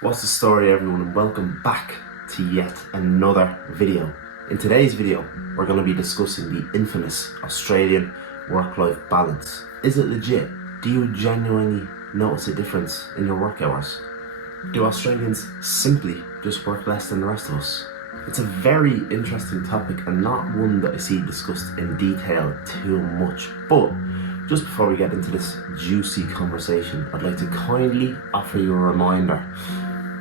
What's the story, everyone, and welcome back to yet another video. In today's video, we're going to be discussing the infamous Australian work-life balance. Is it legit? Do you genuinely notice a difference in your work hours? Do Australians simply just work less than the rest of us? It's a very interesting topic and not one that I see discussed in detail too much. But just before we get into this juicy conversation, I'd like to kindly offer you a reminder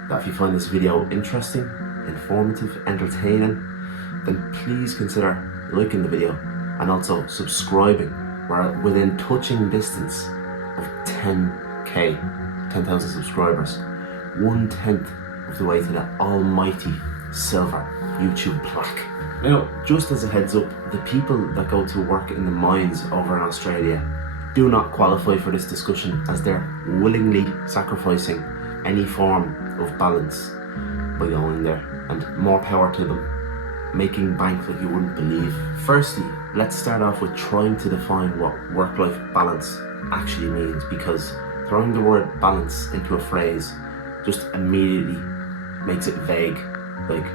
that if you find this video interesting, informative, entertaining, then please consider liking the video and also subscribing. We're within touching distance of 10,000 subscribers. 1/10 of the way to that almighty silver YouTube plaque. Now, just as a heads up, the people that go to work in the mines over in Australia do not qualify for this discussion, as they're willingly sacrificing any form of balance by going there, and more power to them, making bank like you wouldn't believe. Firstly, let's start off with trying to define what work-life balance actually means, because throwing the word balance into a phrase just immediately makes it vague, like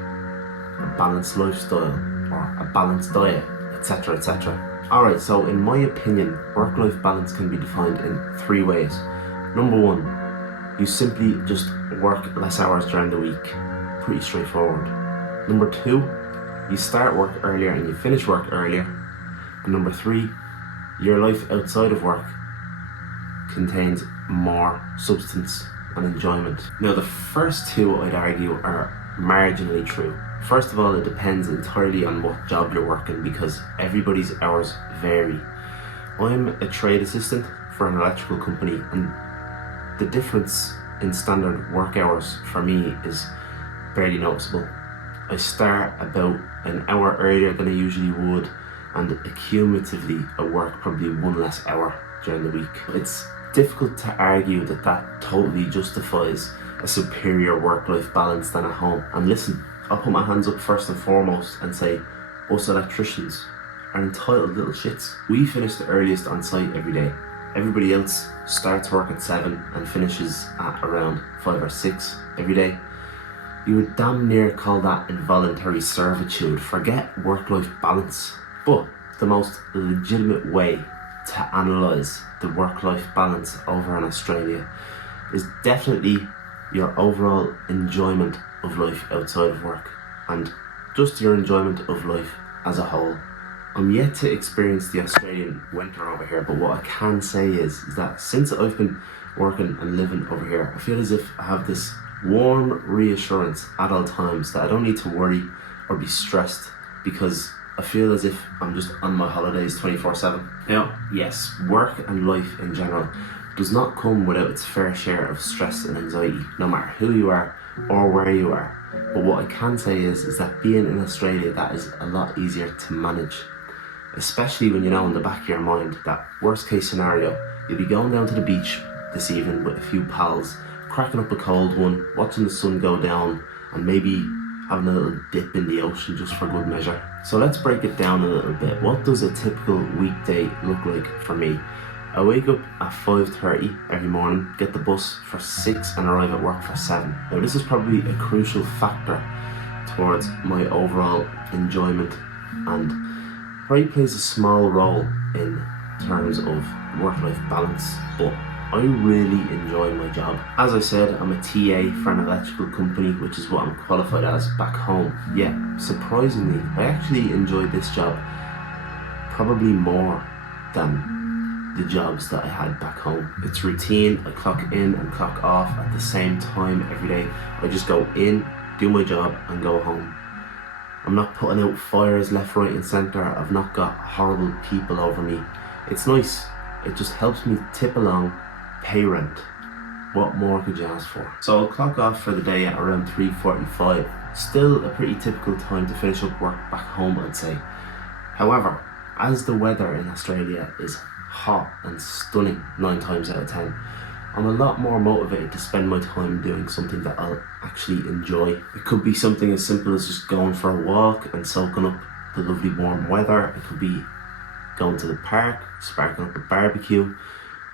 a balanced lifestyle or a balanced diet, etc, etc. Alright, so in my opinion, work-life balance can be defined in three ways. Number one, you simply just work less hours during the week. Pretty straightforward. Number two, you start work earlier and you finish work earlier. And number three, your life outside of work contains more substance and enjoyment. Now, the first two, I'd argue, are marginally true. First of all, it depends entirely on what job you're working, because everybody's hours vary. I'm a trade assistant for an electrical company, and the difference in standard work hours for me is barely noticeable. I start about an hour earlier than I usually would, and accumulatively I work probably one less hour during the week. It's difficult to argue that that totally justifies a superior work-life balance than at home. And listen, I'll put my hands up first and foremost and say us electricians are entitled little shits. We finish the earliest on site every day. Everybody else starts work at 7 and finishes at around 5 or 6 every day. You would damn near call that involuntary servitude. Forget work-life balance. But the most legitimate way to analyse the work-life balance over in Australia is definitely your overall enjoyment of life outside of work, and just your enjoyment of life as a whole. I'm yet to experience the Australian winter over here, but what I can say is that since I've been working and living over here, I feel as if I have this warm reassurance at all times that I don't need to worry or be stressed, because I feel as if I'm just on my holidays 24/7. Now, yes, work and life in general does not come without its fair share of stress and anxiety, no matter who you are or where you are. But what I can say is that being in Australia, that is a lot easier to manage. Especially when you know in the back of your mind that worst case scenario, you'll be going down to the beach this evening with a few pals, cracking up a cold one, watching the sun go down, and maybe having a little dip in the ocean just for good measure. So let's break it down a little bit. What does a typical weekday look like for me? I wake up at 5:30 every morning, get the bus for 6 and arrive at work for 7. Now, this is probably a crucial factor towards my overall enjoyment, and probably plays a small role in terms of work-life balance, but I really enjoy my job. As I said, I'm a TA for an electrical company, which is what I'm qualified as back home. Yet, surprisingly, I actually enjoy this job probably more than the jobs that I had back home. It's routine. I clock in and clock off at the same time every day. I just go in, do my job, and go home. I'm not putting out fires left, right and centre. I've not got horrible people over me. It's nice. It just helps me tip along, pay rent. What more could you ask for? So I'll clock off for the day at around 3:45. Still a pretty typical time to finish up work back home, I'd say. However, as the weather in Australia is hot and stunning 9 times out of 10, I'm a lot more motivated to spend my time doing something that I'll actually enjoy. It could be something as simple as just going for a walk and soaking up the lovely warm weather. It could be going to the park, sparking up a barbecue.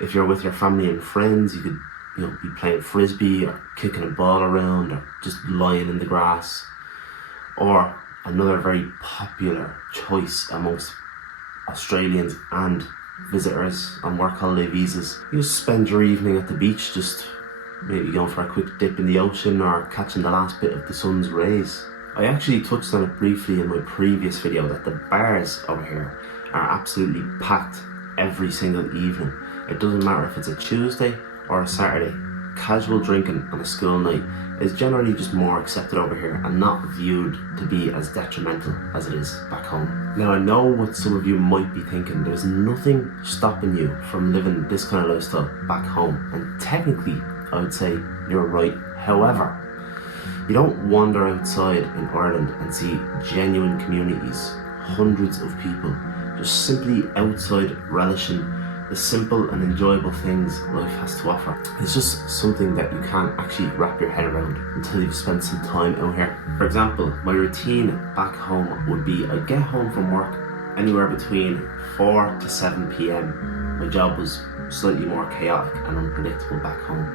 If you're with your family and friends, you could be playing frisbee or kicking a ball around or just lying in the grass. Or another very popular choice amongst Australians and visitors on work holiday visas, you just spend your evening at the beach, just maybe going for a quick dip in the ocean or catching the last bit of the sun's rays. I actually touched on it briefly in my previous video that the bars over here are absolutely packed every single evening. It doesn't matter if it's a Tuesday or a Saturday. Casual drinking on a school night is generally just more accepted over here and not viewed to be as detrimental as it is back home. Now, I know what some of you might be thinking. There's nothing stopping you from living this kind of lifestyle back home, and technically I would say you're right. However, you don't wander outside in Ireland and see genuine communities, hundreds of people just simply outside relishing the simple and enjoyable things life has to offer. It's just something that you can't actually wrap your head around until you've spent some time out here. For example, my routine back home would be I'd get home from work anywhere between 4 to 7 p.m. My job was slightly more chaotic and unpredictable back home.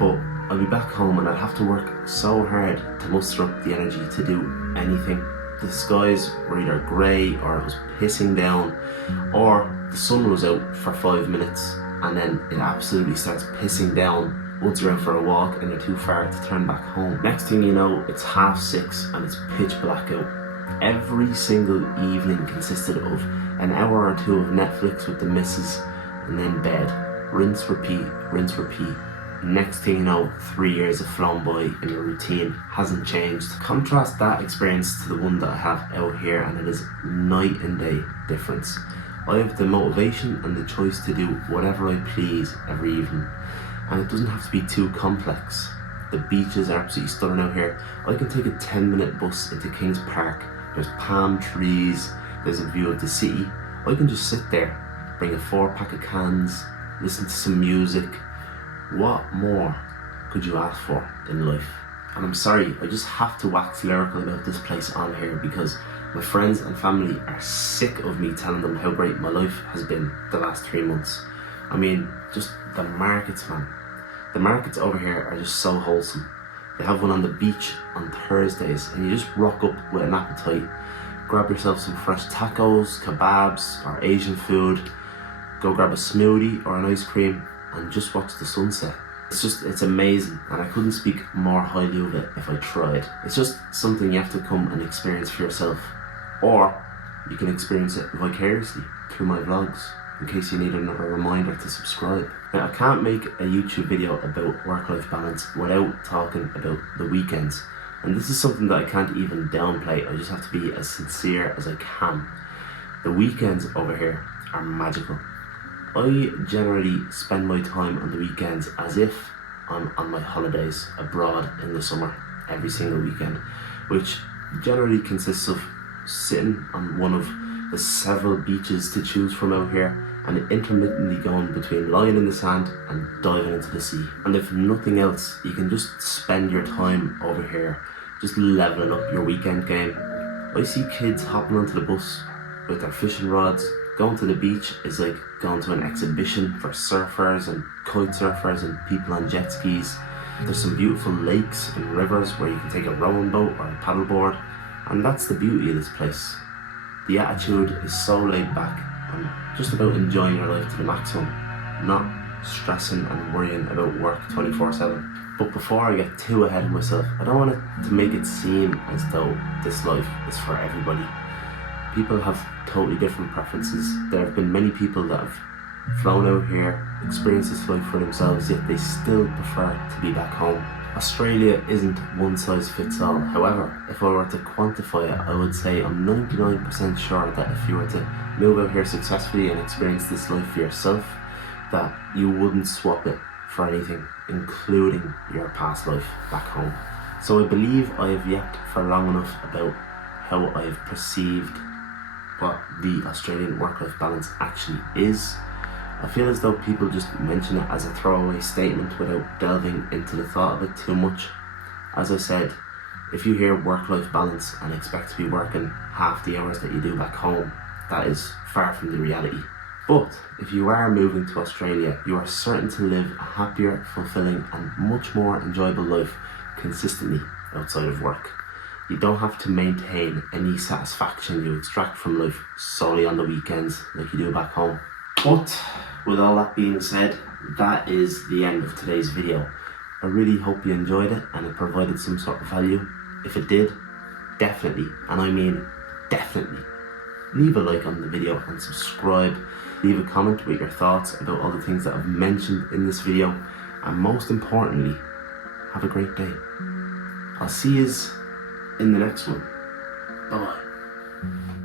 But I'd be back home and I'd have to work so hard to muster up the energy to do anything. The skies were either grey or it was pissing down, or the sun was out for 5 minutes and then it absolutely starts pissing down once you're out for a walk and you're too far to turn back home. Next thing you know, it's 6:30 and it's pitch black out. Every single evening consisted of an hour or two of Netflix with the missus and then bed. Rinse, repeat, rinse, repeat. Next thing you know, 3 years have flown by and your routine hasn't changed. Contrast that experience to the one that I have out here and it is night and day difference. I have the motivation and the choice to do whatever I please every evening, and it doesn't have to be too complex. The beaches are absolutely stunning out here. I can take a 10-minute bus into Kings Park. There's palm trees, there's a view of the city. I can just sit there, bring a 4-pack of cans, listen to some music. What more could you ask for in life? And I'm sorry, I just have to wax lyrical about this place on here because my friends and family are sick of me telling them how great my life has been the last 3 months. I mean, just the markets, man. The markets over here are just so wholesome. They have one on the beach on Thursdays and you just rock up with an appetite, grab yourself some fresh tacos, kebabs or Asian food, go grab a smoothie or an ice cream and just watch the sunset. It's amazing, and I couldn't speak more highly of it if I tried. It's just something you have to come and experience for yourself, or you can experience it vicariously through my vlogs, in case you need another reminder to subscribe. Now, I can't make a YouTube video about work-life balance without talking about the weekends, and this is something that I can't even downplay. I just have to be as sincere as I can. The weekends over here are magical. I generally spend my time on the weekends as if I'm on my holidays abroad in the summer every single weekend, which generally consists of sitting on one of the several beaches to choose from out here and intermittently going between lying in the sand and diving into the sea. And if nothing else, you can just spend your time over here just leveling up your weekend game. I see kids hopping onto the bus with their fishing rods. Going to the beach is like going to an exhibition for surfers and kite surfers and people on jet skis. There's some beautiful lakes and rivers where you can take a rowing boat or a paddleboard, and that's the beauty of this place. The attitude is so laid back and just about enjoying your life to the maximum, not stressing and worrying about work 24/7. But before I get too ahead of myself, I don't want it to make it seem as though this life is for everybody. People have totally different preferences. There have been many people that have flown out here, experienced this life for themselves, yet they still prefer to be back home. Australia isn't one size fits all. However, if I were to quantify it, I would say I'm 99% sure that if you were to move out here successfully and experience this life for yourself, that you wouldn't swap it for anything, including your past life back home. So I believe I have yapped for long enough about how I've perceived what the Australian work-life balance actually is. I feel as though people just mention it as a throwaway statement without delving into the thought of it too much. As I said, if you hear work-life balance and expect to be working half the hours that you do back home, that is far from the reality. But if you are moving to Australia, you are certain to live a happier, fulfilling and much more enjoyable life consistently outside of work. You don't have to maintain any satisfaction you extract from life solely on the weekends like you do back home. But with all that being said, that is the end of today's video. I really hope you enjoyed it and it provided some sort of value. If it did, definitely, and I mean definitely, leave a like on the video and subscribe. Leave a comment with your thoughts about all the things that I've mentioned in this video, and most importantly, have a great day. I'll see you in the next one. Bye bye.